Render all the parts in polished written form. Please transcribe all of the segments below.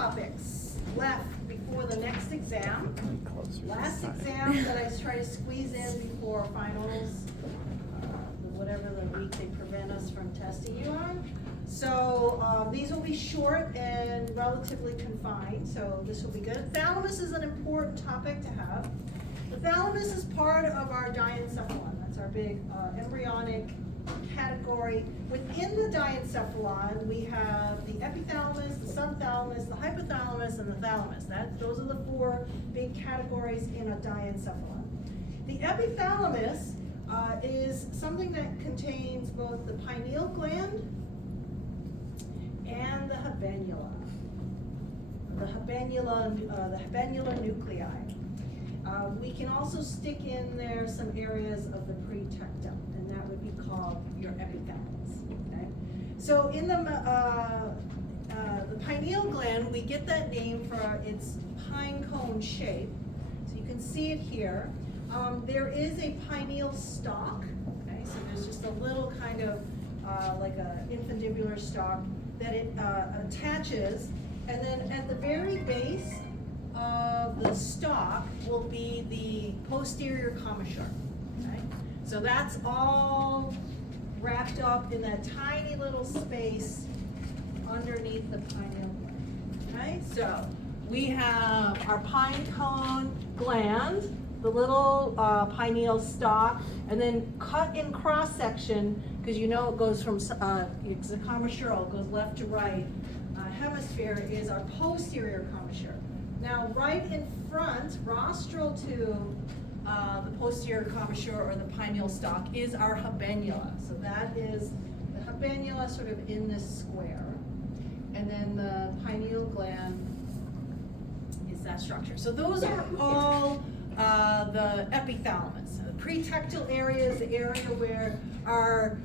topics left before the next exam. Last exam that I try to squeeze in before finals, whatever the week they prevent us from testing you on. So these will be short and relatively confined, so this will be good. Thalamus is an important topic to have. The thalamus is part of our diencephalon. That's our big embryonic category. Within the diencephalon, we have the epithalamus, the subthalamus, the hypothalamus, and the thalamus. Those are the four big categories in a diencephalon. The epithalamus is something that contains both the pineal gland and the habenula. The habenular nuclei. We can also stick in there some areas of the pretectum, and that would be called your epithalamus. Okay? So in the pineal gland, we get that name for its pine cone shape. So you can see it here. There is a pineal stalk. Okay? So there's just a little kind of like an infundibular stalk that it attaches, and then at the very base of the stalk will be the posterior commissure. Okay? So that's all wrapped up in that tiny little space underneath the pineal gland. Okay? So we have our pine cone gland, the little pineal stalk, and then cut in cross section, because you know it goes from it's the commissure, it goes left to right. Hemisphere is our posterior commissure. Now, right in front, rostral to the posterior commissure or the pineal stalk is our habenula. So that is the habenula sort of in this square. And then the pineal gland is that structure. So those are all the epithalamus. The pretectal area is the area where our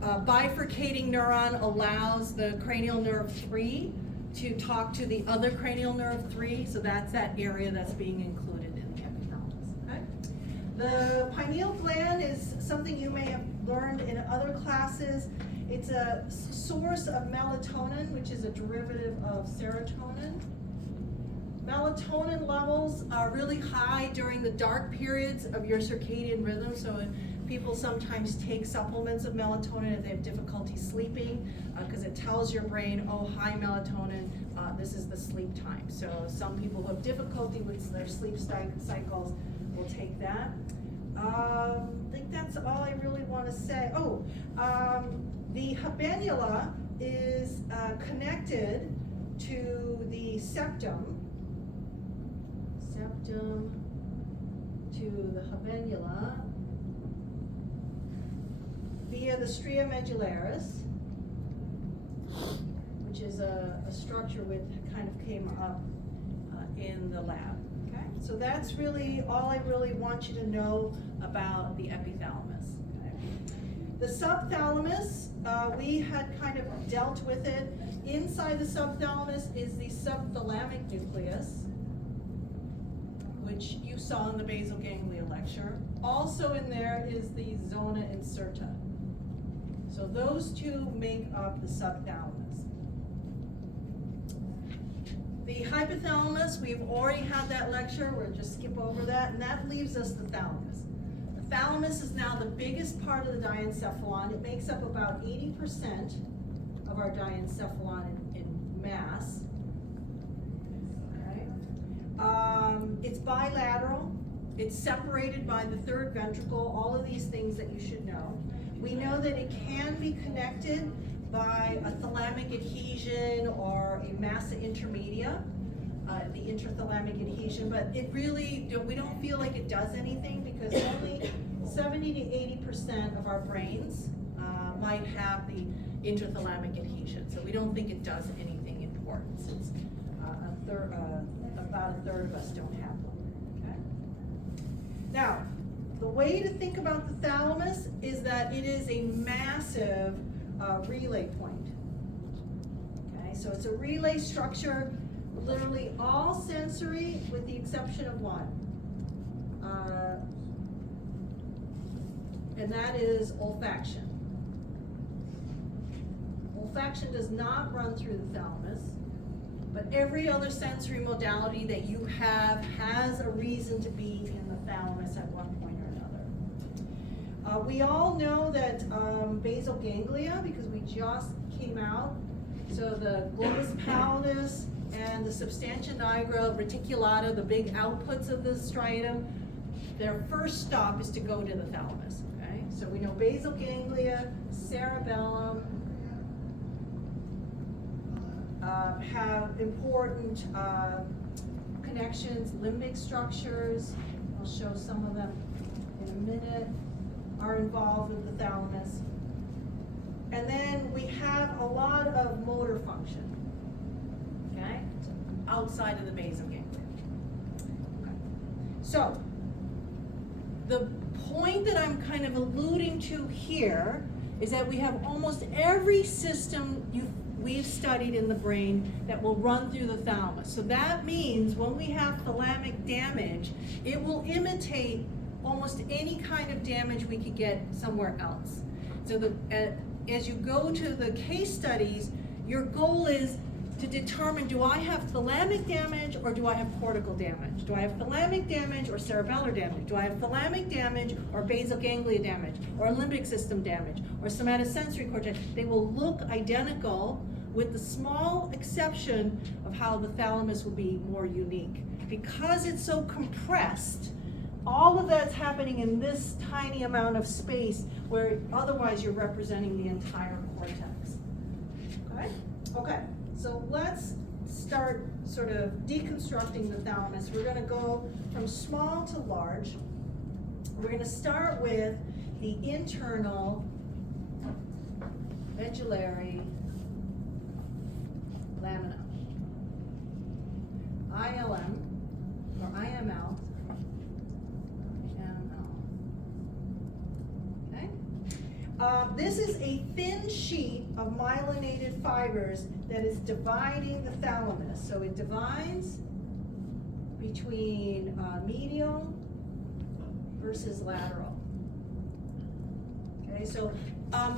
bifurcating neuron allows the cranial nerve 3 to talk to the other cranial nerve 3, so that's that area that's being included in the epithalamus. Okay? The pineal gland is something you may have learned in other classes. It's a source of melatonin, which is a derivative of serotonin. Melatonin levels are really high during the dark periods of your circadian rhythm, so people sometimes take supplements of melatonin if they have difficulty sleeping, because it tells your brain, oh, high melatonin, this is the sleep time. So some people who have difficulty with their sleep cycles will take that. I think that's all I really want to say. Oh, the habenula is connected to the septum to the habenula via the stria medullaris, which is a structure which kind of came up in the lab. Okay, so that's really all I really want you to know about the epithalamus. Okay? The subthalamus, we had kind of dealt with it. Inside the subthalamus is the subthalamic nucleus, which you saw in the basal ganglia lecture. Also in there is the zona incerta. So those two make up the subthalamus. The hypothalamus, we've already had that lecture, we'll just skip over that, and that leaves us the thalamus. The thalamus is now the biggest part of the diencephalon. It makes up about 80% of our diencephalon in mass. It's bilateral, it's separated by the third ventricle, all of these things that you should know. We know that it can be connected by a thalamic adhesion or a massa intermedia, the intrathalamic adhesion, but it really, we don't feel like it does anything because only 70 to 80% of our brains might have the intrathalamic adhesion. So we don't think it does anything important since about a third of us don't have them. Okay? Now, the way to think about the thalamus is that it is a massive relay point. Okay, so it's a relay structure, literally all sensory with the exception of one. And that is olfaction. Olfaction does not run through the thalamus. but every other sensory modality that you have has a reason to be in the thalamus at one point or another. We all know that basal ganglia, because we just came out, so the globus pallidus and the substantia nigra reticulata, the big outputs of the striatum, their first stop is to go to the thalamus, okay? So we know basal ganglia, cerebellum, have important connections, limbic structures, I'll show some of them in a minute, are involved with the thalamus. And then we have a lot of motor function, okay, outside of the basal ganglia. Okay. So, the point that I'm kind of alluding to here is that we have almost every system we've studied in the brain that will run through the thalamus. So that means when we have thalamic damage, it will imitate almost any kind of damage we could get somewhere else. So as you go to the case studies, your goal is to determine, do I have thalamic damage or do I have cortical damage? Do I have thalamic damage or cerebellar damage? Do I have thalamic damage or basal ganglia damage or limbic system damage or somatosensory cortex? They will look identical with the small exception of how the thalamus will be more unique. Because it's so compressed, all of that's happening in this tiny amount of space where otherwise you're representing the entire cortex. Okay? Okay. So let's start sort of deconstructing the thalamus. We're going to go from small to large. We're going to start with the internal medullary lamina. ILM, or IML. Okay? This is a thin sheet of myelinated fibers that is dividing the thalamus. So it divides between medial versus lateral. Okay, so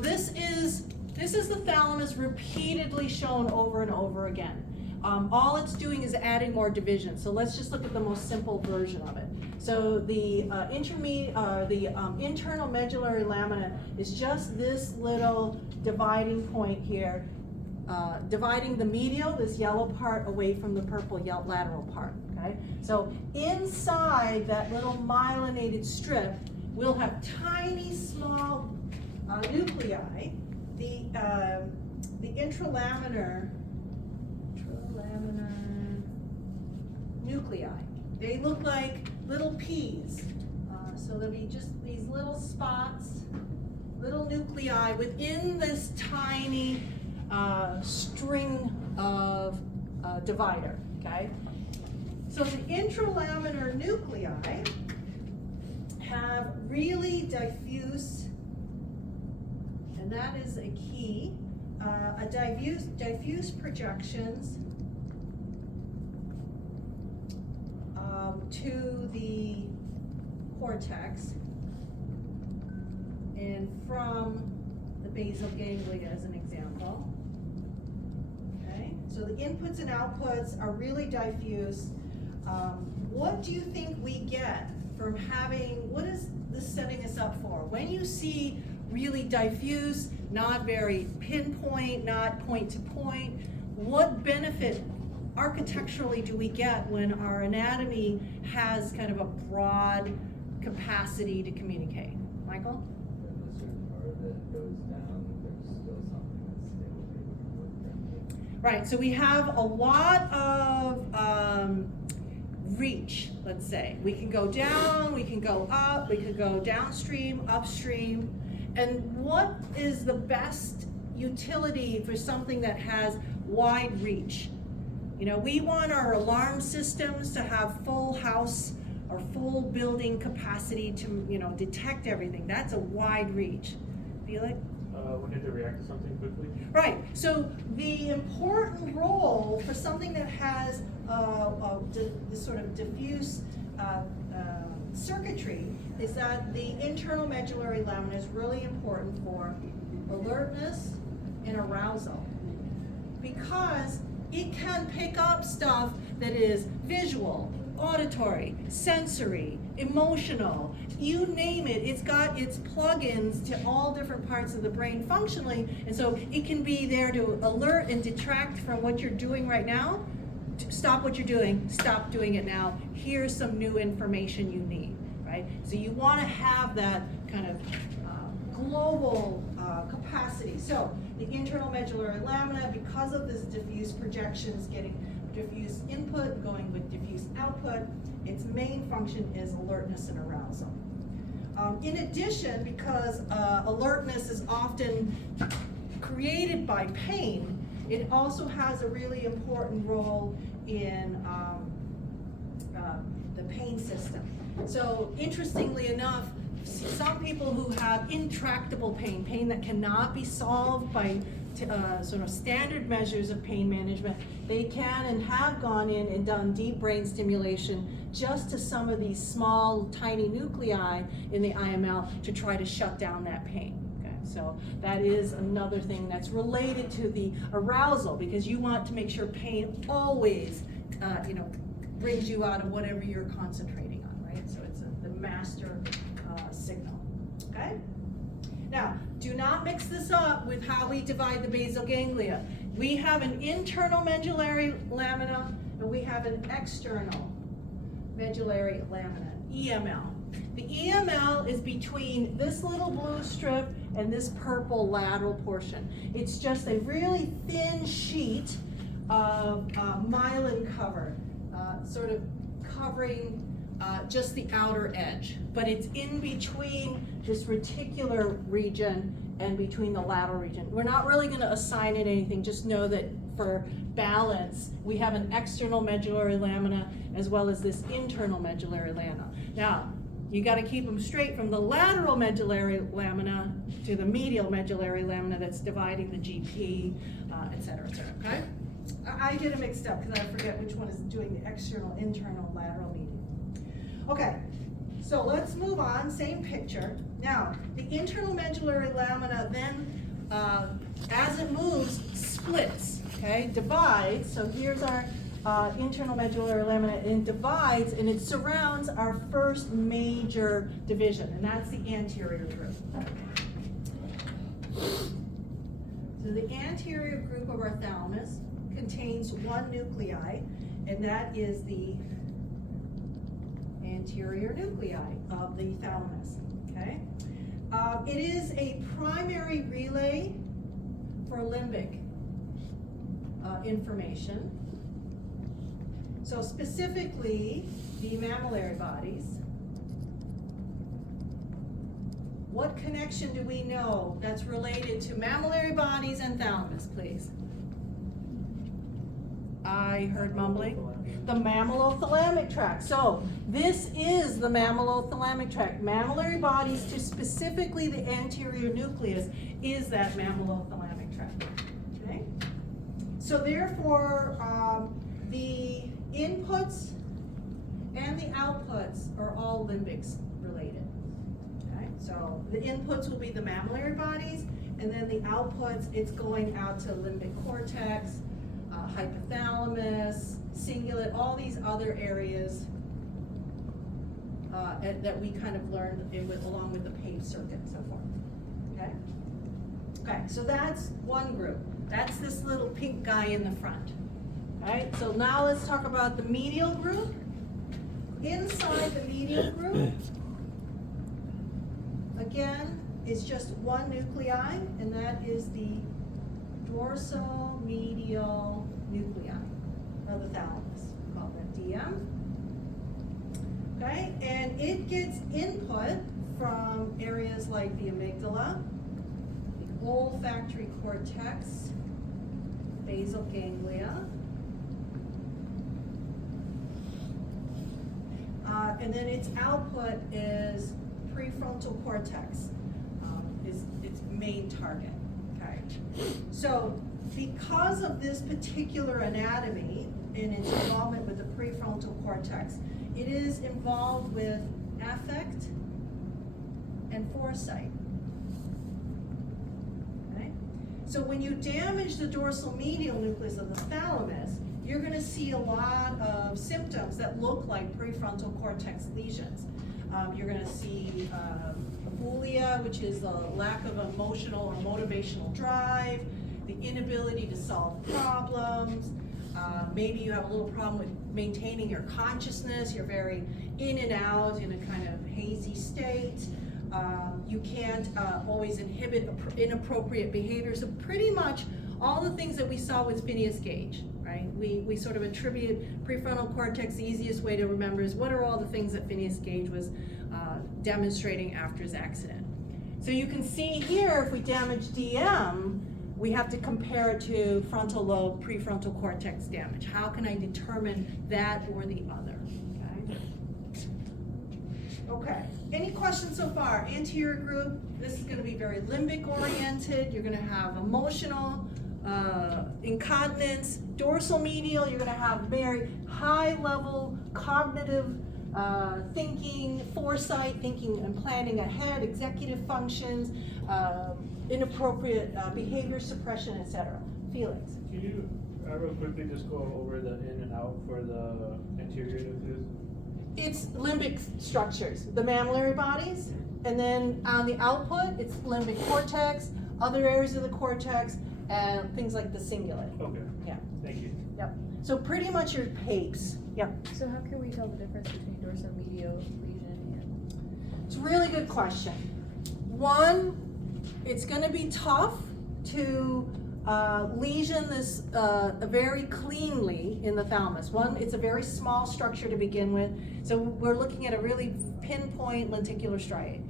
this is the thalamus repeatedly shown over and over again. All it's doing is adding more division. So let's just look at the most simple version of it. So the internal medullary lamina is just this little dividing point here, dividing the medial, this yellow part, away from the purple lateral part. Okay. So inside that little myelinated strip, we'll have tiny, small nuclei. The intralaminar nuclei. They look like little peas. So there'll be just these little spots, little nuclei within this tiny string of divider, okay? So the intralaminar nuclei have really diffuse, and that is a key, diffuse projections to the cortex and from the basal ganglia as an example. Okay, so the inputs and outputs are really diffuse. What do you think we get from having, what is this setting us up for? When you see really diffuse, not very pinpoint, not point to point, what benefit architecturally do we get when our anatomy has kind of a broad capacity to communicate? Michael? When a certain part of it goes down, there's still something that's stable. Right, so we have a lot of reach, let's say. We can go down, we can go up, we could go downstream, upstream. And what is the best utility for something that has wide reach? You know, we want our alarm systems to have full house or full building capacity to, you know, detect everything. That's a wide reach. Felix? We need to react to something quickly. Right, so the important role for something that has this sort of diffuse circuitry is that the internal medullary lamina is really important for alertness and arousal. Because it can pick up stuff that is visual, auditory, sensory, emotional, you name it. It's got its plugins to all different parts of the brain functionally, and so it can be there to alert and detract from what you're doing right now. Stop what you're doing, stop doing it now. Here's some new information you need, right? So you want to have that kind of global capacity. So the internal medullary lamina, because of this diffuse projections, getting diffuse input, going with diffuse output, its main function is alertness and arousal. In addition, because alertness is often created by pain, it also has a really important role in the pain system. So interestingly enough, some people who have intractable pain, pain that cannot be solved by sort of standard measures of pain management, they can and have gone in and done deep brain stimulation just to some of these small, tiny nuclei in the IML to try to shut down that pain. Okay, so that is another thing that's related to the arousal, because you want to make sure pain always, brings you out of whatever you're concentrating on, right? So it's the master signal. Okay. Now, do not mix this up with how we divide the basal ganglia. We have an internal medullary lamina and we have an external medullary lamina, EML. The EML is between this little blue strip and this purple lateral portion. It's just a really thin sheet of myelin cover, sort of covering just the outer edge, but it's in between this reticular region and between the lateral region. We're not really going to assign it anything, just know that for balance, we have an external medullary lamina as well as this internal medullary lamina. Now, you got to keep them straight from the lateral medullary lamina to the medial medullary lamina that's dividing the GP, et cetera, okay? I get it mixed up because I forget which one is doing the external, internal, lateral, medial. Okay, so let's move on, same picture. Now, the internal medullary lamina then, as it moves, splits, okay, divides. So here's our internal medullary lamina, and it divides, and it surrounds our first major division, and that's the anterior group. So the anterior group of our thalamus contains one nuclei, and that is the anterior nuclei of the thalamus, okay? It is a primary relay for limbic information. So specifically, the mammillary bodies. What connection do we know that's related to mammillary bodies and thalamus, please? I heard mumbling. The mammillothalamic tract. So this is the mammillothalamic tract. Mammillary bodies to specifically the anterior nucleus is that mammillothalamic tract. Okay? So therefore, the inputs and the outputs are all limbics related. Okay? So the inputs will be the mammillary bodies, and then the outputs, it's going out to limbic cortex, hypothalamus, cingulate, all these other areas that we kind of learned along with the paved circuit and so forth. Okay? Okay, so that's one group. That's this little pink guy in the front. All right, so now let's talk about the medial group. Inside the medial group, again, is just one nuclei, and that is the dorsal medial nuclei of the thalamus. We call that DM. Okay, and it gets input from areas like the amygdala, the olfactory cortex, basal ganglia, and then its output is prefrontal cortex, is its main target. Okay, so because of this particular anatomy in its involvement with the prefrontal cortex, it is involved with affect and foresight. Okay? So when you damage the dorsal medial nucleus of the thalamus, you're gonna see a lot of symptoms that look like prefrontal cortex lesions. You're gonna see abulia, which is a lack of emotional or motivational drive, the inability to solve problems. Maybe you have a little problem with maintaining your consciousness. You're very in and out in a kind of hazy state. You can't always inhibit inappropriate behavior. So pretty much all the things that we saw with Phineas Gage, right? We sort of attribute prefrontal cortex. The easiest way to remember is what are all the things that Phineas Gage was demonstrating after his accident. So you can see here, if we damage DM, we have to compare it to frontal lobe, prefrontal cortex damage. How can I determine that or the other? Okay, any questions so far? Anterior group, this is gonna be very limbic oriented. You're gonna have emotional, incontinence. Dorsal medial, you're gonna have very high level cognitive thinking, foresight, thinking and planning ahead, executive functions, inappropriate behavior suppression, etc. Felix? Can you real quickly just go over the in and out for the anterior nucleus? It's limbic structures, the mammillary bodies, and then on the output, it's limbic cortex, other areas of the cortex, and things like the cingulate. Okay. Yeah. Thank you. Yep. So pretty much your papes. Yep. So how can we tell the difference between dorsomedial lesion and? It's a really good question. One, it's going to be tough to lesion this very cleanly in the thalamus. One, it's a very small structure to begin with, so we're looking at a really pinpoint lenticular striate.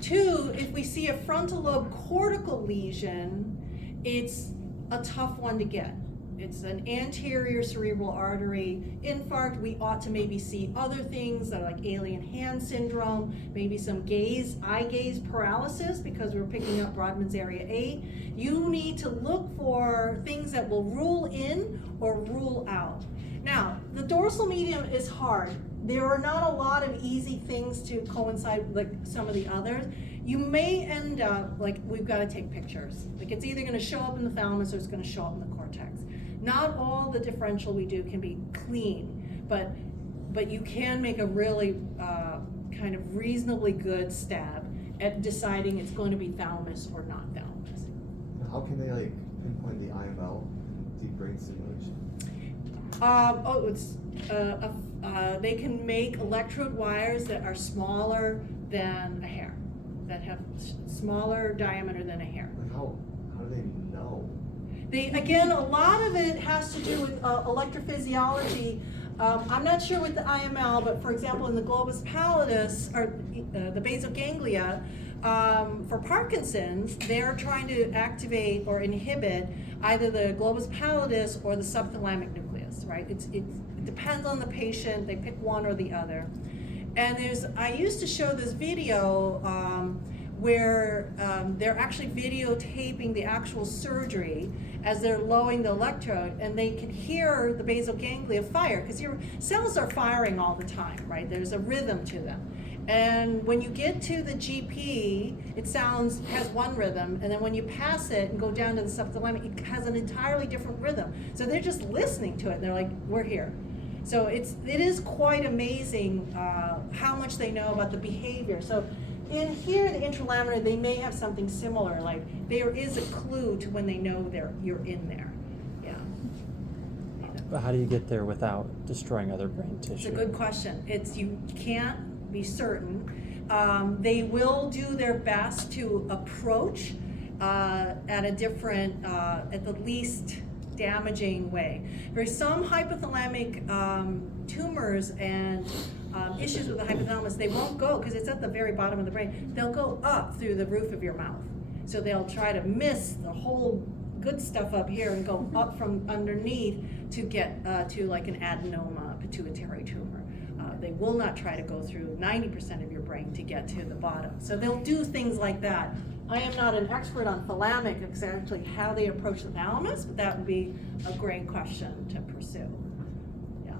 Two, if we see a frontal lobe cortical lesion, it's a tough one to get. It's an anterior cerebral artery infarct. We ought to maybe see other things that are like alien hand syndrome, maybe some eye gaze paralysis because we're picking up Brodmann's area 8. You need to look for things that will rule in or rule out. Now, the dorsal medium is hard. There are not a lot of easy things to coincide like some of the others. You may end up like, we've got to take pictures. Like it's either going to show up in the thalamus or it's going to show up in the cortex. Not all the differential we do can be clean, but you can make a really kind of reasonably good stab at deciding it's going to be thalamus or not thalamus. How can they like pinpoint the IML, deep brain stimulation? They can make electrode wires that are smaller than a hair, that have smaller diameter than a hair. Like how do they know? Again, a lot of it has to do with electrophysiology. I'm not sure with the IML, but for example, in the globus pallidus, or the basal ganglia, for Parkinson's, they're trying to activate or inhibit either the globus pallidus or the subthalamic nucleus, right? It depends on the patient, they pick one or the other. And I used to show this video where they're actually videotaping the actual surgery as they're lowering the electrode, and they can hear the basal ganglia fire, because your cells are firing all the time, right? There's a rhythm to them. And when you get to the GP, it has one rhythm, and then when you pass it and go down to the subthalamic, it has an entirely different rhythm. So they're just listening to it, and they're like, we're here. So it is quite amazing how much they know about the behavior. So in here, the intralaminar, they may have something similar, like there is a clue to when they know you're in there. Yeah. But how do you get there without destroying other brain tissue? It's a good question. You can't be certain. They will do their best to approach at a different, at the least damaging way. There's some hypothalamic tumors and issues with the hypothalamus. They won't go, because it's at the very bottom of the brain, they'll go up through the roof of your mouth. So they'll try to miss the whole good stuff up here and go up from underneath to get to like an adenoma, pituitary tumor. They will not try to go through 90% of your brain to get to the bottom. So they'll do things like that. I am not an expert on thalamic, exactly how they approach the thalamus, but that would be a great question to pursue. Yeah,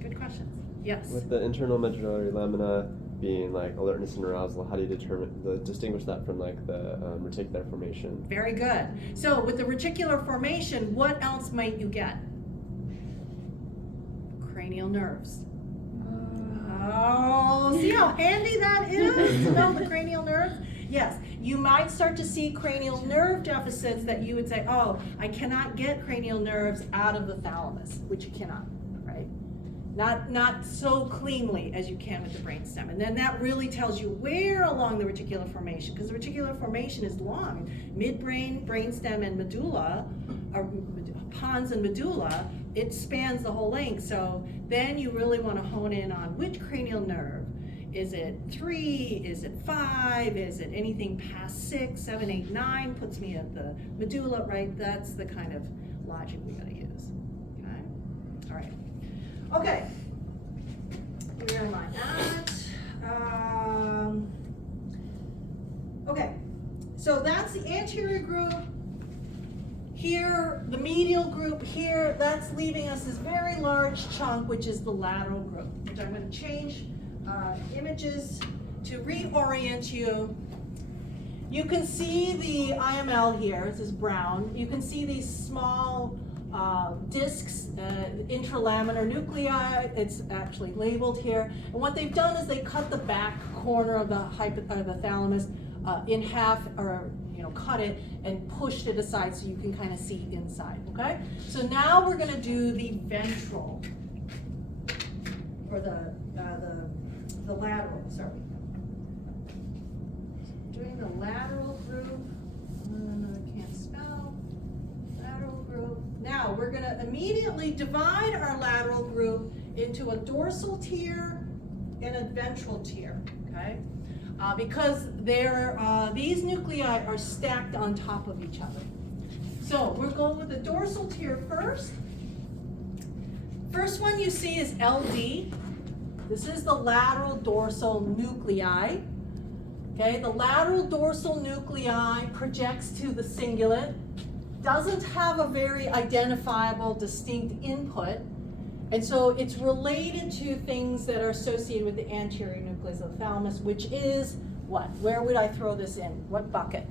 good questions. Yes? With the internal medullary lamina, being like alertness and arousal, how do you distinguish that from like the reticular formation? Very good. So with the reticular formation, what else might you get? Cranial nerves. Oh, see how handy that is to know the cranial nerves? Yes, you might start to see cranial nerve deficits that you would say, oh, I cannot get cranial nerves out of the thalamus, which you cannot, right? Not so cleanly as you can with the brainstem. And then that really tells you where along the reticular formation, because the reticular formation is long. Midbrain, brainstem, and medulla, or pons and medulla, it spans the whole length. So then you really want to hone in on which cranial nerve. Is it 3? Is it 5? Is it anything past 6, 7, 8, 9? Puts me at the medulla, right? That's the kind of logic we gotta use. Okay? All right. Okay. Never mind that. Okay. So that's the anterior group. Here, the medial group here, that's leaving us this very large chunk, which is the lateral group, which I'm going to change images to reorient you. You can see the IML here, this is brown. You can see these small discs, intralaminar nuclei. It's actually labeled here. And what they've done is they cut the back corner of the thalamus in half, or cut it and pushed it aside so you can kind of see inside, okay? So now we're gonna do the ventral, or the lateral, sorry. Doing the lateral group, I can't spell, lateral group. Now we're gonna immediately divide our lateral group into a dorsal tier and a ventral tier, okay? Because these nuclei are stacked on top of each other. So we're going with the dorsal tier first. First one you see is LD. This is the lateral dorsal nuclei. Okay, the lateral dorsal nuclei projects to the cingulate, doesn't have a very identifiable, distinct input, and so it's related to things that are associated with the anterior nucleus of the thalamus, which is what? Where would I throw this in? What bucket?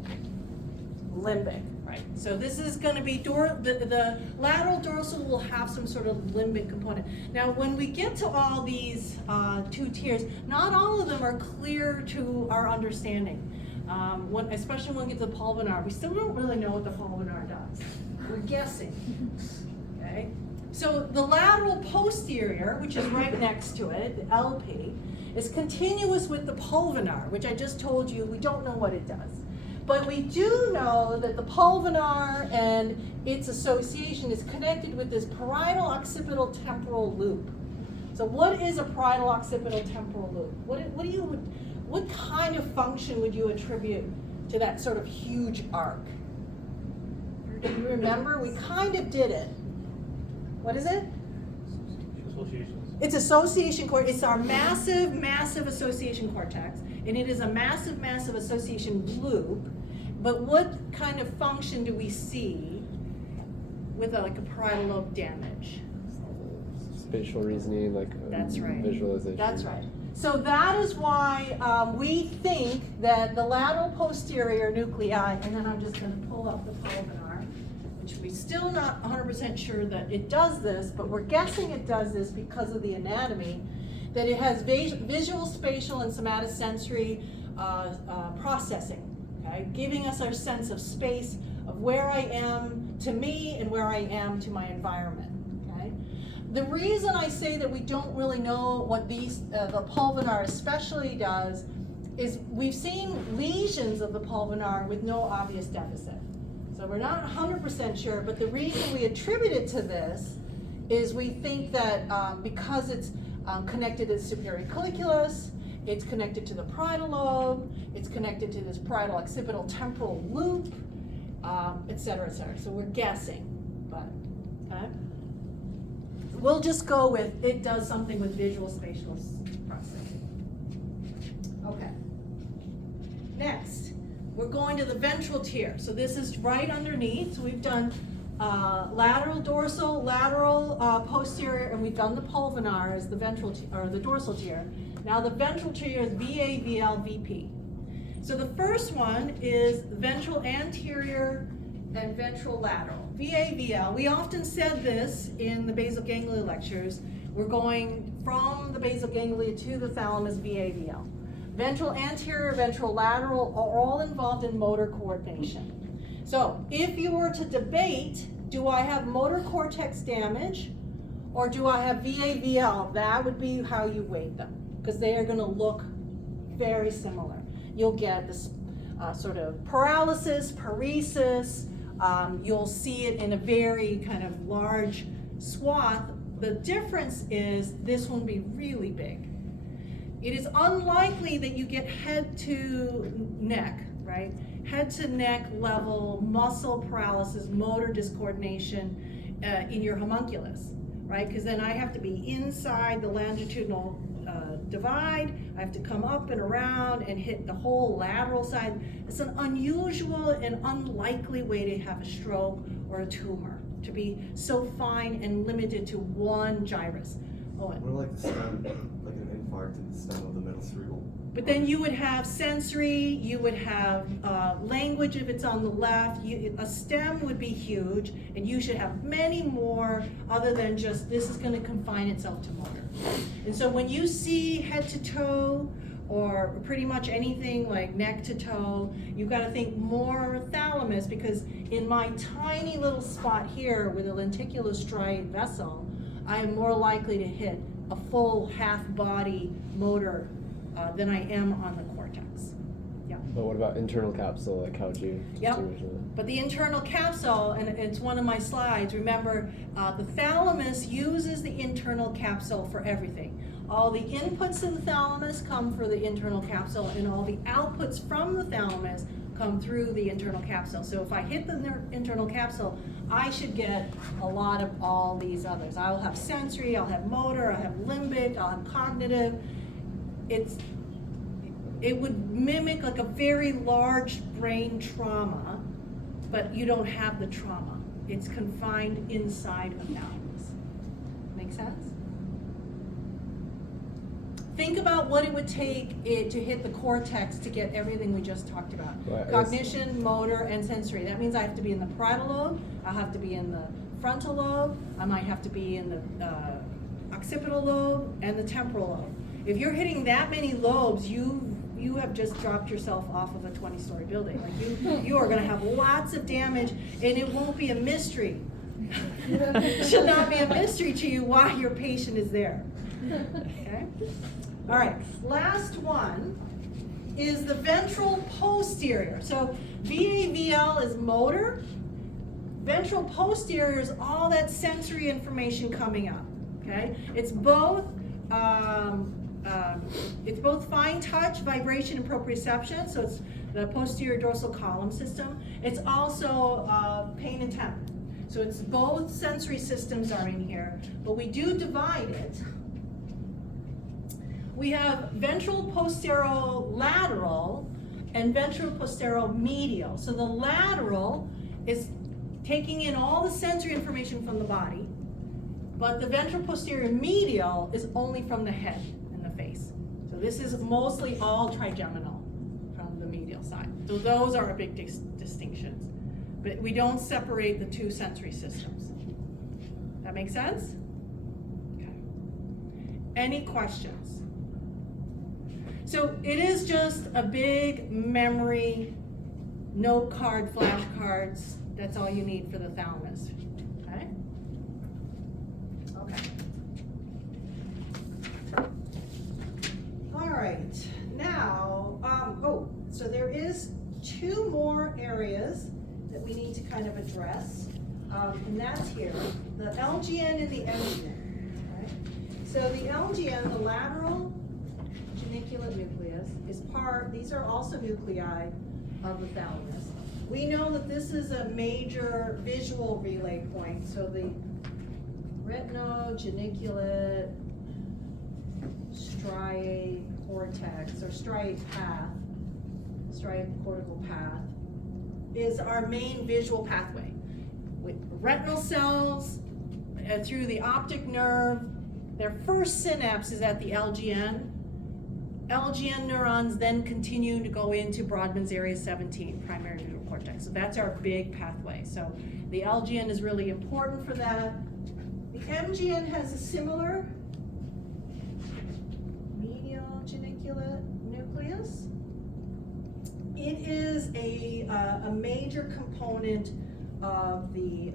Limbic, right? So this is going to be, the lateral dorsal will have some sort of limbic component. Now when we get to all these 2 tiers, not all of them are clear to our understanding. Especially when we get to the pulvinar, we still don't really know what the pulvinar does. We're guessing, okay? So the lateral posterior, which is right next to it, the LP, is continuous with the pulvinar, which I just told you we don't know what it does. But we do know that the pulvinar and its association is connected with this parietal occipital temporal loop. So what is a parietal occipital temporal loop? What kind of function would you attribute to that sort of huge arc? Do you remember? We kind of did it. What is it? Associations. It's association cortex. It's our massive, massive association cortex, and it is a massive, massive association loop. But what kind of function do we see with like a parietal lobe damage? Spatial reasoning, like That's right. visualization. That's right. So that is why we think that the lateral posterior nuclei, and then I'm just going to pull up the pulvinar, which we're still not 100% sure that it does this, but we're guessing it does this because of the anatomy, that it has visual, spatial, and somatosensory processing, okay? Giving us our sense of space, of where I am to me and where I am to my environment. The reason I say that we don't really know what these, the pulvinar especially does, is we've seen lesions of the pulvinar with no obvious deficit. So we're not 100% sure, but the reason we attribute it to this is we think that because it's connected to the superior colliculus, it's connected to the parietal lobe, it's connected to this parietal occipital temporal loop, et cetera, et cetera. So we're guessing, but, okay? We'll just go with it does something with visual spatial processing. Okay. Next, we're going to the ventral tier. So this is right underneath. So we've done lateral dorsal, lateral posterior, and we've done the pulvinar as the ventral or the dorsal tier. Now the ventral tree is VA, VL, VP. So the first one is ventral anterior and ventral lateral. VA, VL, we often said this in the basal ganglia lectures. We're going from the basal ganglia to the thalamus, VA, VL. Ventral anterior, ventral lateral are all involved in motor coordination. So if you were to debate, do I have motor cortex damage or do I have VA, VL, that would be how you weight them, because they are going to look very similar. You'll get this sort of paralysis, paresis. You'll see it in a very kind of large swath. The difference is this one will be really big. It is unlikely that you get head to neck, right? Head to neck level muscle paralysis, motor discoordination in your homunculus, right? Because then I have to be inside the longitudinal divide. I have to come up and around and hit the whole lateral side. It's an unusual and unlikely way to have a stroke or a tumor, to be so fine and limited to one gyrus. Owen. What like the stem, like an infarct in the stem of the middle cerebral? But then you would have sensory, you would have language if it's on the left. A stem would be huge, and you should have many more other than just this is going to confine itself to motor. And so when you see head to toe or pretty much anything like neck to toe, you've got to think more thalamus, because in my tiny little spot here with a lenticular striate vessel, I am more likely to hit a full half body motor than I am on the cortex. Yeah. But what about internal capsule? Like, how would you Yep. distinguish that? But the internal capsule, and it's one of my slides, remember, the thalamus uses the internal capsule for everything. All the inputs to the thalamus come for the internal capsule, and all the outputs from the thalamus come through the internal capsule. So if I hit the internal capsule, I should get a lot of all these others. I'll have sensory, I'll have motor, I'll have limbic, I'll have cognitive. It would mimic like a very large brain trauma, but you don't have the trauma. It's confined inside a thalamus. Make sense? Think about what it would take it to hit the cortex to get everything we just talked about. Right, Cognition, motor, and sensory. That means I have to be in the parietal lobe, I'll have to be in the frontal lobe, I might have to be in the occipital lobe, and the temporal lobe. If you're hitting that many lobes, you have just dropped yourself off of a 20-story building. Like you are going to have lots of damage, and it won't be a mystery. It should not be a mystery to you why your patient is there. Okay? All right, last one is the ventral posterior. So VAVL is motor. Ventral posterior is all that sensory information coming up. Okay? It's both fine touch, vibration, and proprioception. So it's the posterior dorsal column system. It's also pain and temp. So it's both sensory systems are in here, but we do divide it. We have ventral posterolateral and ventral posteromedial. So the lateral is taking in all the sensory information from the body, but the ventral posterior medial is only from the head and the face. So this is mostly all trigeminal from the medial side. So those are big distinctions. But we don't separate the two sensory systems. That make sense? Okay. Any questions? So it is just a big memory, note card, flashcards. That's all you need for the thalamus. Okay? Okay. All right. Now, so there is two more areas that we need to kind of address, and that's here, the LGN and the MGN. Right? So the LGN, the lateral geniculate nucleus, is these are also nuclei of the thalamus. We know that this is a major visual relay point, so the retinogeniculate striate cortex, or striate path, striate cortical path, is our main visual pathway. With retinal cells, through the optic nerve, their first synapse is at the LGN, LGN neurons then continue to go into Brodmann's area 17, primary visual cortex. So that's our big pathway. So the LGN is really important for that. The MGN has a similar medial geniculate nucleus. It is a major component of the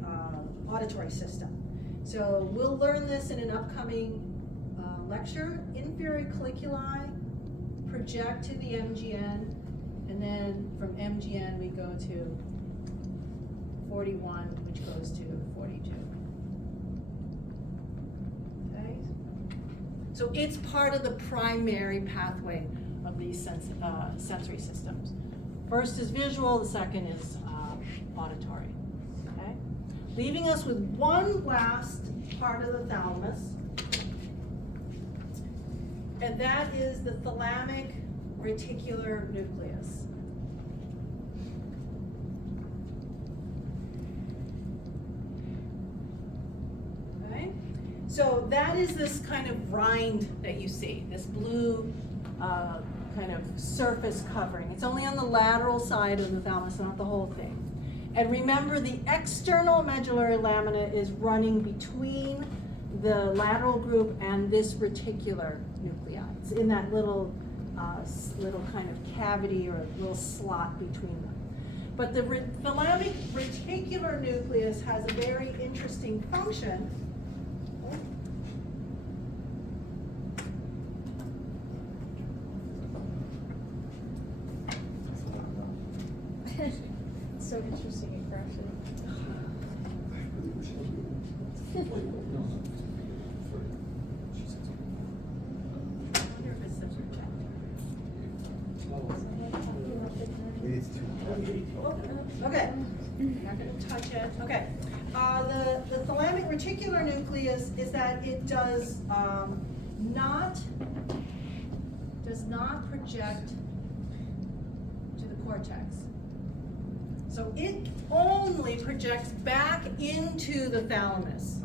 auditory system. So we'll learn this in an upcoming lecture. Inferior colliculi project to the MGN, and then from MGN we go to 41, which goes to 42. Okay? So it's part of the primary pathway of these sensory systems. First is visual, the second is auditory. Okay? Leaving us with one last part of the thalamus, and that is the thalamic reticular nucleus. Okay? So that is this kind of rind that you see, this blue kind of surface covering. It's only on the lateral side of the thalamus, not the whole thing. And remember, the external medullary lamina is running between the lateral group and this reticular nuclei. It's in that little kind of cavity or little slot between them. But the thalamic reticular nucleus has a very interesting function. It's so interesting and crashing. Maybe it's too heavy. Okay, not gonna touch it. Okay, the thalamic reticular nucleus is that it does not project to the cortex. So it only projects back into the thalamus.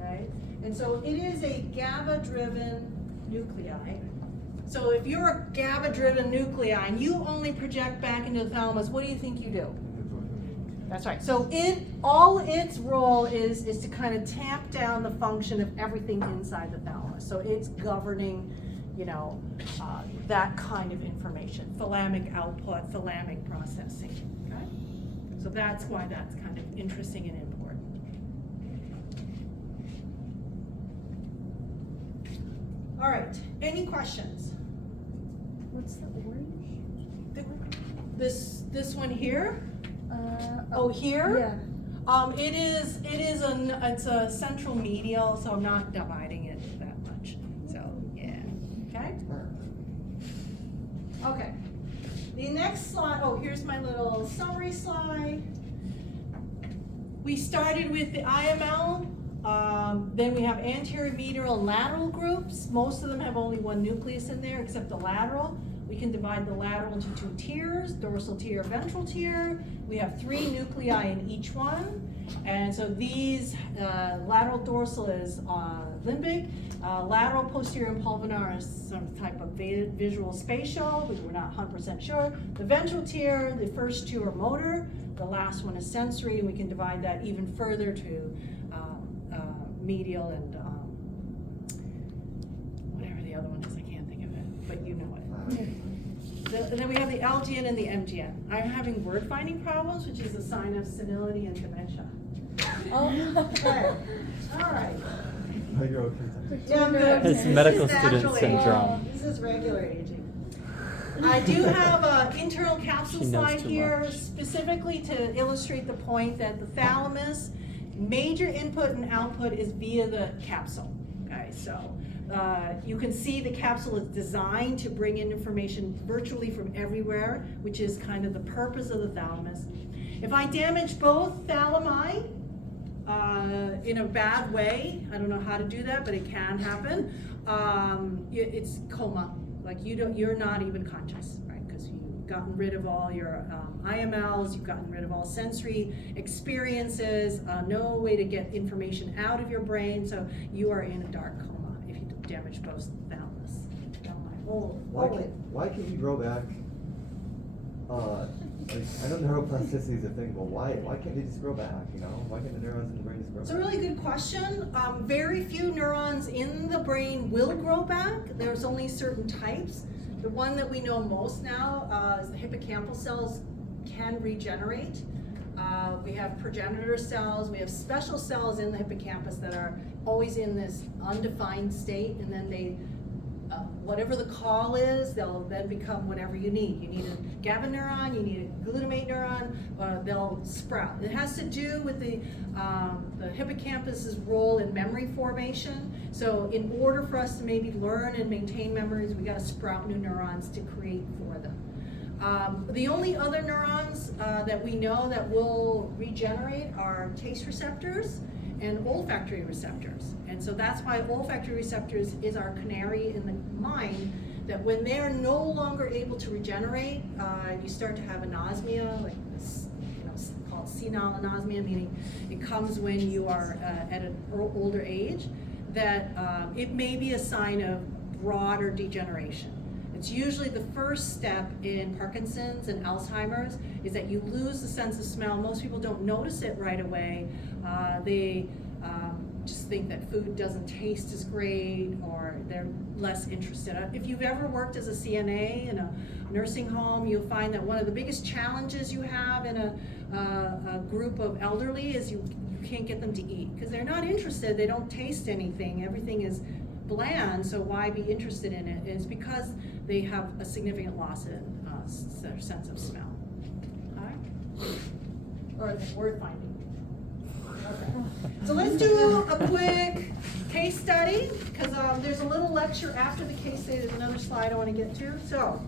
Okay, and so it is a GABA-driven nuclei. So if you're a GABA-driven nuclei and you only project back into the thalamus, what do you think you do? That's right. So all its role is to kind of tamp down the function of everything inside the thalamus. So it's governing, that kind of information, thalamic output, thalamic processing. Okay? So that's why that's kind of interesting and important. All right. Any questions? What's the orange? This one here. Oh, Here. yeah. It's a central medial, so I'm not dividing it that much. So yeah. Okay. Okay. The next slide. Oh, here's my little summary slide. We started with the IML. Then we have anterior, medial, and lateral groups. Most of them have only one nucleus in there, except the lateral. We can divide the lateral into two tiers, dorsal tier, ventral tier. We have 3 nuclei in each one. And so these, lateral dorsal is limbic, lateral posterior and pulvinar is some type of visual spatial, which we're not 100% sure. The ventral tier, the first 2 are motor, the last one is sensory, and we can divide that even further to medial and whatever the other one is, I can't think of it, but you know it. And then we have the LGN and the MGN. I'm having word finding problems, which is a sign of senility and dementia. Oh. Okay. All right. Oh, you're okay. Yeah, I'm good. It's This medical is student actually- syndrome. This is regular aging. I do have an internal capsule She knows slide too here much. specifically to illustrate the point that the thalamus, major input and output is via the capsule. Okay, so you can see the capsule is designed to bring in information virtually from everywhere, which is kind of the purpose of the thalamus. If I damage both thalami in a bad way, I don't know how to do that, but it can happen. It's coma, like you're not even conscious, right? Because you've gotten rid of all your IMLs, you've gotten rid of all sensory experiences, no way to get information out of your brain, so you are in a dark coma if you damage both thalamus. Why can't you grow back? Like, I know neuroplasticity is a thing, but why can't they just grow back? You know, why can't the neurons in the brain just grow It's back? a really good question. Very few neurons in the brain will grow back. There's only certain types. The one that we know most now is the hippocampal cells can regenerate. We have progenitor cells. We have special cells in the hippocampus that are always in this undefined state, and then they, whatever the call is, they'll then become whatever you need. You need a GABA neuron, you need a glutamate neuron, they'll sprout. It has to do with the hippocampus's role in memory formation. So in order for us to maybe learn and maintain memories, we gotta sprout new neurons to create for them. The only other neurons that we know that will regenerate are taste receptors and olfactory receptors. And so that's why olfactory receptors is our canary in the mind, that when they're no longer able to regenerate, you start to have anosmia, like this, called senile anosmia, meaning it comes when you are at an older age, that it may be a sign of broader degeneration. It's usually the first step in Parkinson's and Alzheimer's is that you lose the sense of smell. Most people don't notice it right away. They just think that food doesn't taste as great, or they're less interested. If you've ever worked as a CNA in a nursing home, you'll find that one of the biggest challenges you have in a group of elderly is you can't get them to eat because they're not interested. They don't taste anything. Everything is bland, so why be interested in it? It's because they have a significant loss in their sense of smell. All right? Or word finding. Okay. So let's do a quick case study, because there's a little lecture after the case study. There's another slide I want to get to. So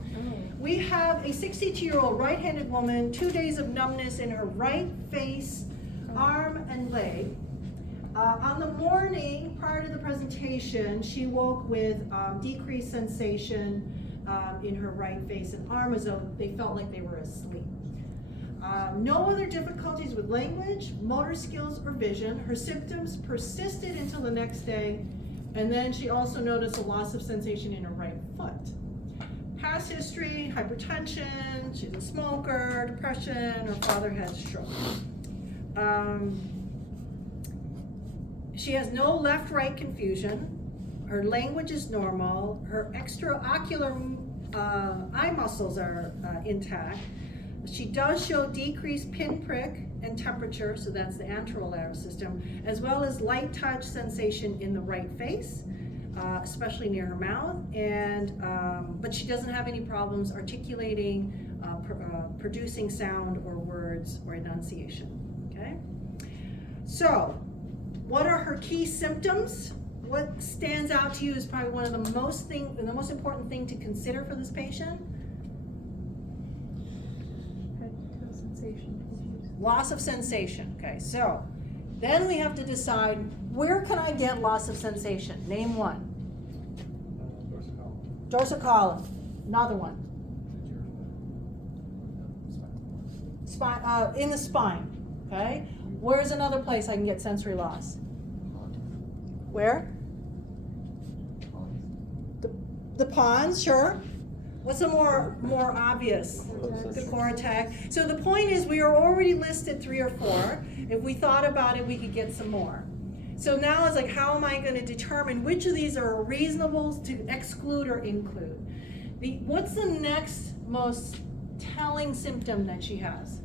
we have a 62-year-old right-handed woman, 2 days of numbness in her right face, arm, and leg. On the morning prior to the presentation, she woke with decreased sensation in her right face and arm, as though they felt like they were asleep. No other difficulties with language, motor skills, or vision. Her symptoms persisted until the next day, and then she also noticed a loss of sensation in her right foot. Past history, hypertension, she's a smoker, depression, her father had a stroke. She has no left-right confusion. Her language is normal. Her extraocular eye muscles are intact. She does show decreased pinprick and temperature, so that's the anterolateral system, as well as light touch sensation in the right face, especially near her mouth. And but she doesn't have any problems articulating, producing sound or words or enunciation. Okay. So, what are her key symptoms? What stands out to you is probably one of the most important thing to consider for this patient? Head-toe sensation. Loss of sensation. Okay, so then we have to decide, where can I get loss of sensation? Name one. Dorsal column. Another one. Spine, in the spine. Okay. Where's another place I can get sensory loss? Where? The pons, sure. What's a more obvious? The cortex. So the point is, we are already listed 3 or 4. If we thought about it, we could get some more. So now it's like, how am I going to determine which of these are reasonable to exclude or include? What's the next most telling symptom that she has?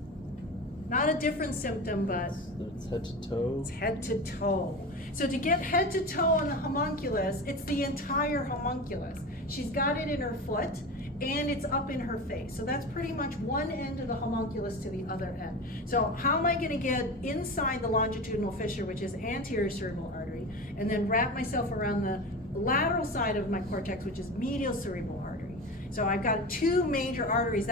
Not a different symptom, but It's head to toe. it's head to toe. So to get head to toe on the homunculus, it's the entire homunculus. She's got it in her foot, and it's up in her face. So that's pretty much one end of the homunculus to the other end. So how am I going to get inside the longitudinal fissure, which is anterior cerebral artery, and then wrap myself around the lateral side of my cortex, which is medial cerebral artery? So I've got 2 major arteries.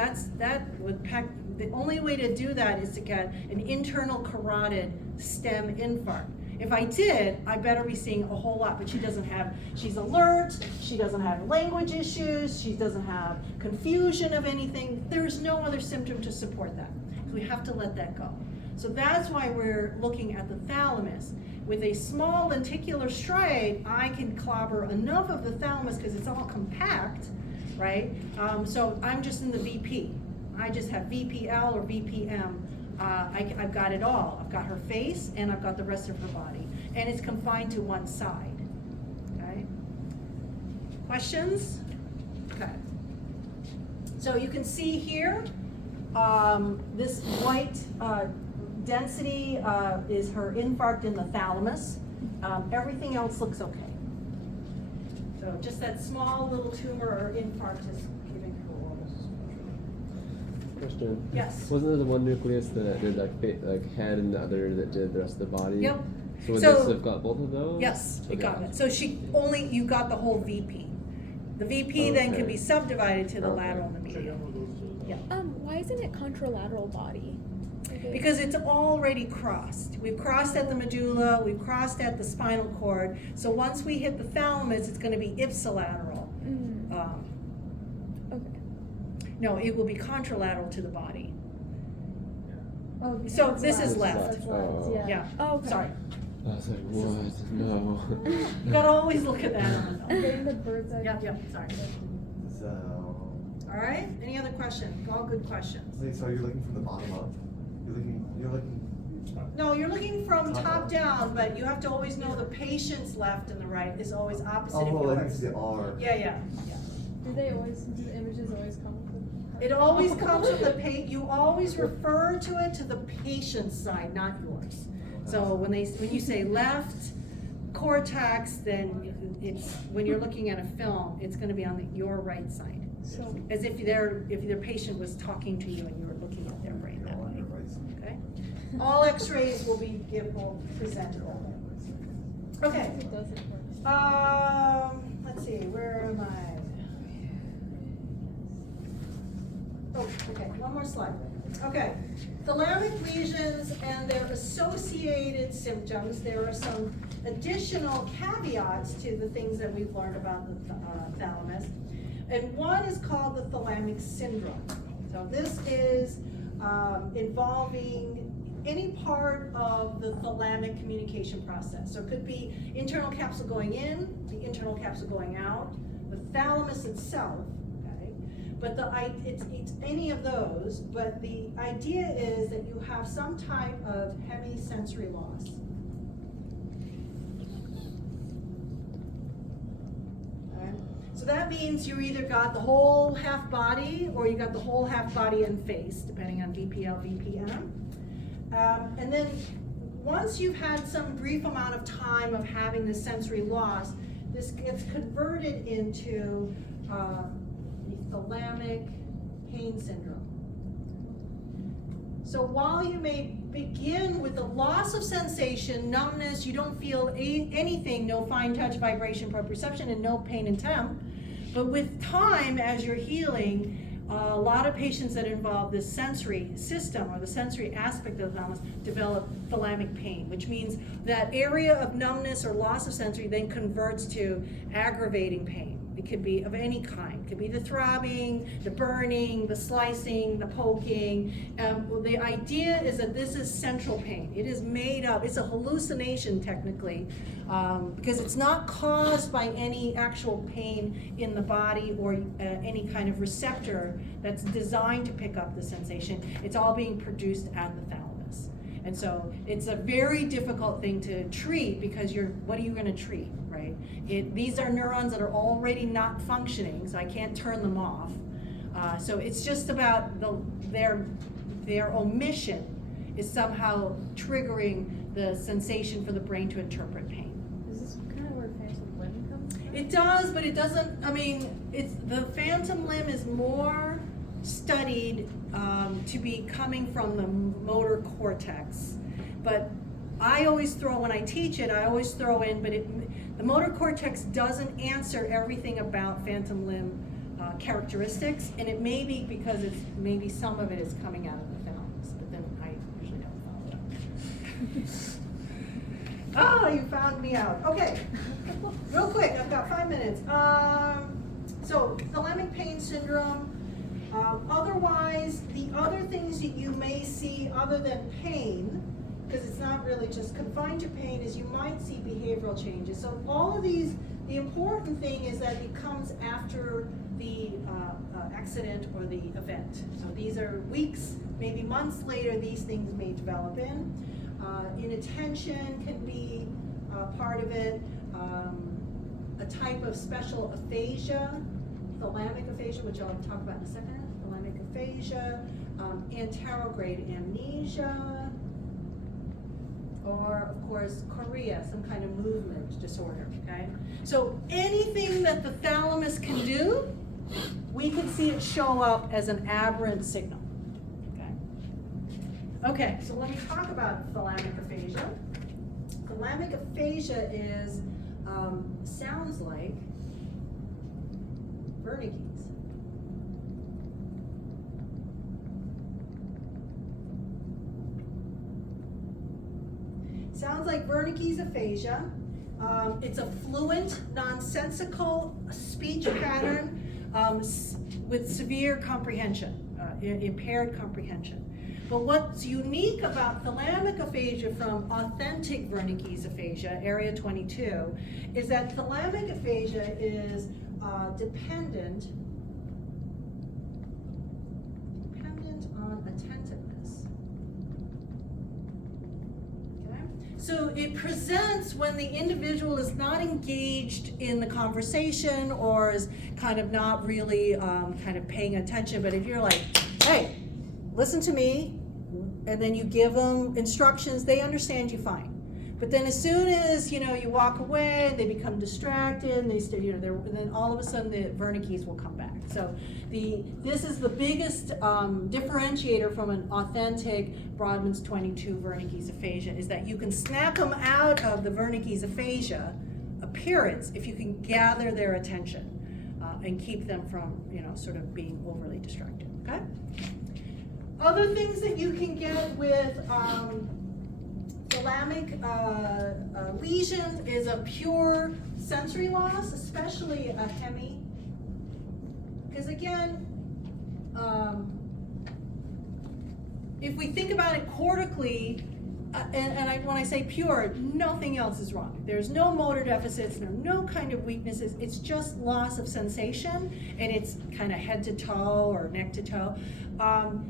The only way to do that is to get an internal carotid stem infarct. If I did, I better be seeing a whole lot, but she's alert, she doesn't have language issues, she doesn't have confusion of anything. There's no other symptom to support that. So we have to let that go. So that's why we're looking at the thalamus. With a small lenticular striate, I can clobber enough of the thalamus because it's all compact right? So I'm just in the VP. I just have VPL or VPM. I've got it all. I've got her face and I've got the rest of her body. And it's confined to one side, okay? Questions? Okay. So you can see here, this white density is her infarct in the thalamus. Everything else looks okay. So just that small little tumor or infarct is giving her a wobble. Question. Yes. Wasn't there the one nucleus that did like head and the other that did the rest of the body? Yep. So would So- this have got both of those? Yes, it Okay. got it. So you got the whole VP. The VP then can Okay. be subdivided to the Okay. lateral and the medial. Yeah. Why isn't it contralateral body? Because it's already crossed. We've crossed at the medulla, we've crossed at the spinal cord. So once we hit the thalamus, it's gonna be ipsilateral. Okay. No, it will be contralateral to the body. Oh, So that's this is left. left. That's left, Oh. yeah. Yeah. Oh, okay. Sorry. I was like, what? No. You gotta always look at that on the I'm film. getting the bird's eye. Yep, sorry. So, All right, any other questions? All good questions. so you're looking from the bottom up? You're looking, No, you're looking from top down, but you have to always know the patient's left and the right is always opposite of oh, I think yours. it's the R. Yeah. Do the images always come with It always comes from the you always refer to it to the patient's side, not yours. So when you say left cortex, then it's, when you're looking at a film, it's gonna be on your right side. So, As if their patient was talking to you and you were looking at their brain that On way, your right side. okay? All x-rays will presented that way. Okay. it doesn't work. Let's see, where am I? Oh, okay, one more slide. Okay, thalamic lesions and their associated symptoms. There are some additional caveats to the things that we've learned about the thalamus. And one is called the thalamic syndrome. So this is involving any part of the thalamic communication process. So it could be internal capsule going in, the internal capsule going out, the thalamus itself, okay? But it's any of those, but the idea is that you have some type of hemisensory loss. Okay? So that means you either got the whole half body or you got the whole half body and face, depending on VPL, VPM. And then once you've had some brief amount of time of having this sensory loss, this gets converted into the thalamic pain syndrome. So while you may begin with the loss of sensation, numbness, you don't feel anything, no fine touch, vibration, proprioception, and no pain and temp, but with time, as you're healing, a lot of patients that involve this sensory system or the sensory aspect of the thalamus develop thalamic pain, which means that area of numbness or loss of sensory then converts to aggravating pain. It could be of any kind. It could be the throbbing, the burning, the slicing, the poking. The idea is that this is central pain. It is made up, it's a hallucination technically, because it's not caused by any actual pain in the body or any kind of receptor that's designed to pick up the sensation. It's all being produced at the thalamus. And so it's a very difficult thing to treat because what are you gonna treat, right? These are neurons that are already not functioning, so I can't turn them off. So it's just about their omission is somehow triggering the sensation for the brain to interpret pain. Is this kind of where phantom limb comes from? It does, but it doesn't, the phantom limb is more studied to be coming from the motor cortex. But I always when I teach it, I always throw in, the motor cortex doesn't answer everything about phantom limb characteristics, and it may be because maybe some of it is coming out of the thalamus, but then I usually don't follow up. You found me out. Okay, real quick, I've got 5 minutes. So thalamic pain syndrome. Otherwise, the other things that you may see other than pain, because it's not really just confined to pain, is you might see behavioral changes. So all of these, the important thing is that it comes after the accident or the event. So these are weeks, maybe months later, these things may develop in. Inattention can be part of it. A type of special aphasia, thalamic aphasia, which I'll talk about in a second, thalamic aphasia, anterograde amnesia, or of course chorea, some kind of movement disorder, okay? So anything that the thalamus can do, we can see it show up as an aberrant signal, okay? Okay, so let me talk about thalamic aphasia. Thalamic aphasia is, sounds like Wernicke's. Sounds like Wernicke's aphasia. It's a fluent, nonsensical speech pattern with severe comprehension, impaired comprehension. But what's unique about thalamic aphasia from authentic Wernicke's aphasia, area 22, is that thalamic aphasia is dependent on attentiveness. Okay? So it presents when the individual is not engaged in the conversation or is kind of not really kind of paying attention, but if you're like, hey, listen to me, and then you give them instructions, they understand you fine. But then as soon as, you walk away, they become distracted, and they and then all of a sudden the Wernicke's will come back. So this is the biggest differentiator from an authentic Brodmann's 22 Wernicke's aphasia, is that you can snap them out of the Wernicke's aphasia appearance if you can gather their attention and keep them from, sort of being overly distracted, okay? Other things that you can get with thalamic lesions is a pure sensory loss, especially a hemi. Because again, if we think about it cortically, when I say pure, nothing else is wrong. There's no motor deficits, no kind of weaknesses. It's just loss of sensation, and it's kind of head to toe or neck to toe.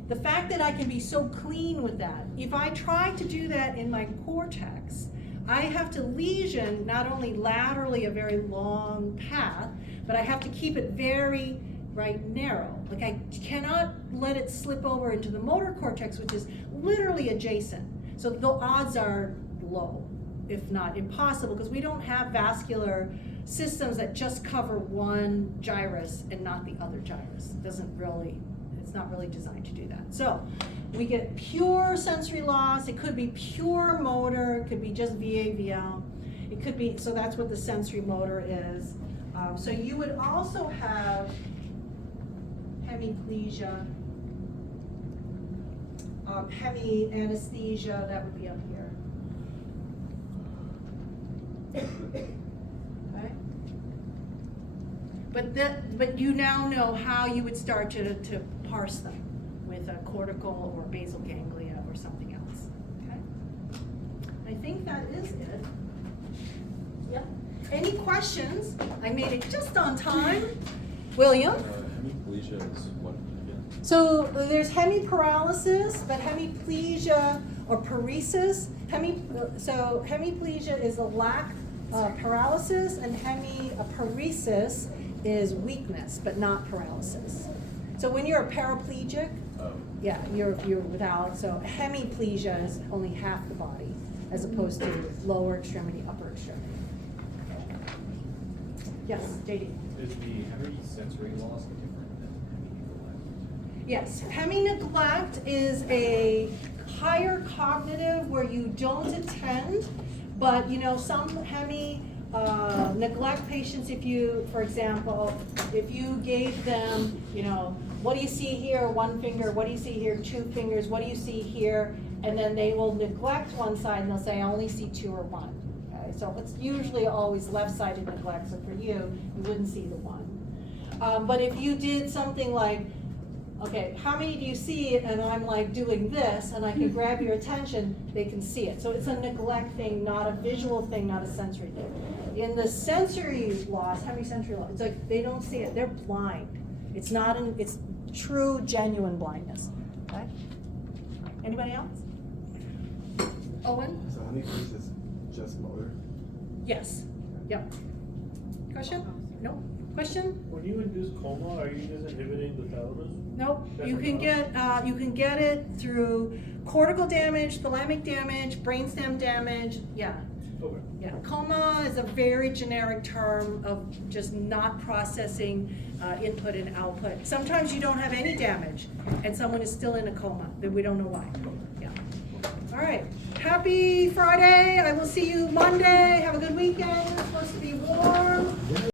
The fact that I can be so clean with that, if I try to do that in my cortex, I have to lesion not only laterally a very long path, but I have to keep it very narrow. Like I cannot let it slip over into the motor cortex, which is literally adjacent. So the odds are low, if not impossible, because we don't have vascular systems that just cover one gyrus and not the other gyrus. It's not really designed to do that. So we get pure sensory loss. It could be pure motor. It could be just VAVL. It could be, so that's what the sensory motor is. So you would also have hemiplegia, hemi-anesthesia, that would be up here. Okay. But you now know how you would start to parse them with a cortical or basal ganglia or something else. Okay. I think that is it. Yep. Any questions? I made it just on time. William? Hemiplegia is what again? So there's hemiparalysis, but hemiplegia or paresis. So hemiplegia is a lack of paralysis, and hemiparesis is weakness, but not paralysis. So when you're a paraplegic, yeah, you're without. So hemiplegia is only half the body, as opposed to lower extremity, upper extremity. Yes, JD. Is the hemi-sensory loss different than hemi-neglect? Yes, hemi-neglect is a higher cognitive where you don't attend, but some hemi-neglect patients, if you, for example, if you gave them, what do you see here, one finger, what do you see here, two fingers, what do you see here, and then they will neglect one side and they'll say, I only see two or one. So it's usually always left-sided neglect, so for you, you wouldn't see the one. But if you did something like Okay, how many do you see it and I'm like doing this and I can grab your attention, they can see it. So it's a neglect thing, not a visual thing, not a sensory thing. In the sensory loss, how many sensory loss? It's like they don't see it, they're blind. It's not it's true, genuine blindness, okay? Anybody else? Owen? So honeyfish is just motor? Yes, yep. Question? No? Question? When you induce coma, are you just inhibiting the thalamus? Nope, That's you can enough? get it through cortical damage, thalamic damage, brainstem damage, yeah. Okay. Yeah, coma is a very generic term of just not processing input and output. Sometimes you don't have any damage and someone is still in a coma, but we don't know why. Yeah. All right, happy Friday. I will see you Monday. Have a good weekend. It's supposed to be warm.